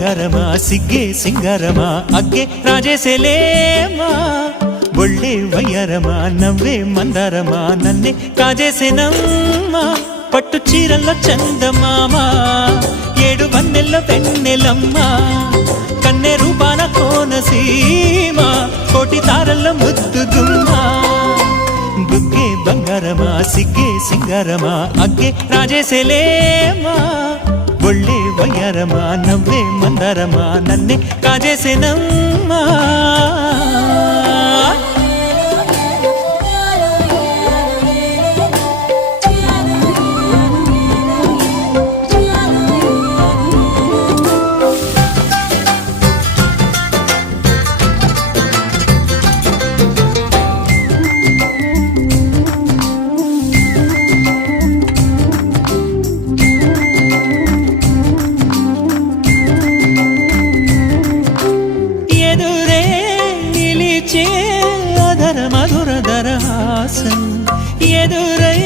ಬಂಗಾರಮ ಸಿಗ್ಗೆ ಸಿಂಗಾರಮ ಅಗ್ಗೆ ರಾಜೇಸೆಲೇಮಾ ಒಳ್ಳೆ ವಯ್ಯಾರಮ ನವ್ವే మందారమ నన్నే కాజేసెనమ్మ పట్టు చీరల్లో చందమామ ఏడు వన్నెల్లో పెన్నెలమ్మ కన్నె రూపాన కోనసీమ కోటి తారల్లో ముద్దుగుమ్మ బుగ్గే బంగారమ సిగ్గే సింగారమ అగ్గే రాజేసెలేమా ఒళ్ళే వయ్యారమ నవ్వే మందారమ నన్నే కాజేసెనమ్మా అధర మధుర దరహాసం ఎదురై